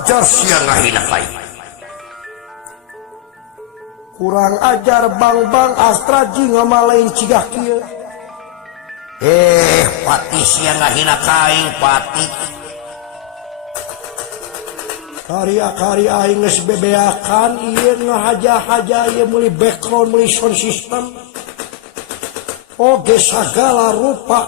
ajar siang ngahina kai. Kurang ajar bang Astra jeung ngamalain cigah kieu. Pati siang ngahina kaing pati. Karya-karya aing geus bebeakan ieu ngahaja-haja ieu meuli background meuli sound system. Oge sagala rupa.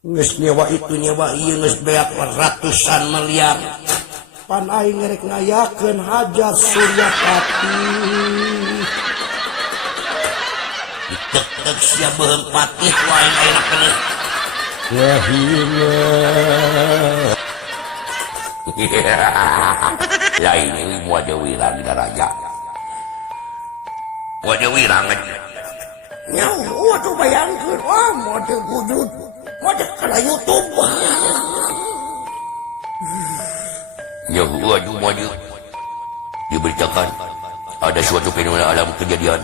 Geus nyewa itu nyewa ieu geus beak ratusan miliar. Pan aing ngerek ngayakeun hajat Suryapati. Ditek-tek sia beuheung patih wae ayeuna keneh. Wahina. Ya ini wajah wirang di raja. Wajah wirang aja. Nyau, waduh bayangkeun, mode wujud. Mode kana YouTube. Ya, waduh mode. Diberitakan ada suatu fenomena alam kejadian.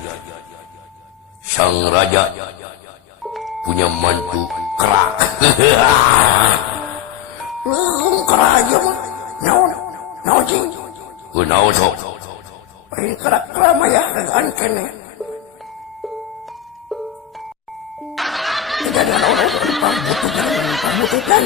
Sang raja punya mantu kerak. Kerak aja mah. Naon cing. Naon sok. Kerak mah ya kan kene. Tidak ada orang-orang pambutukan.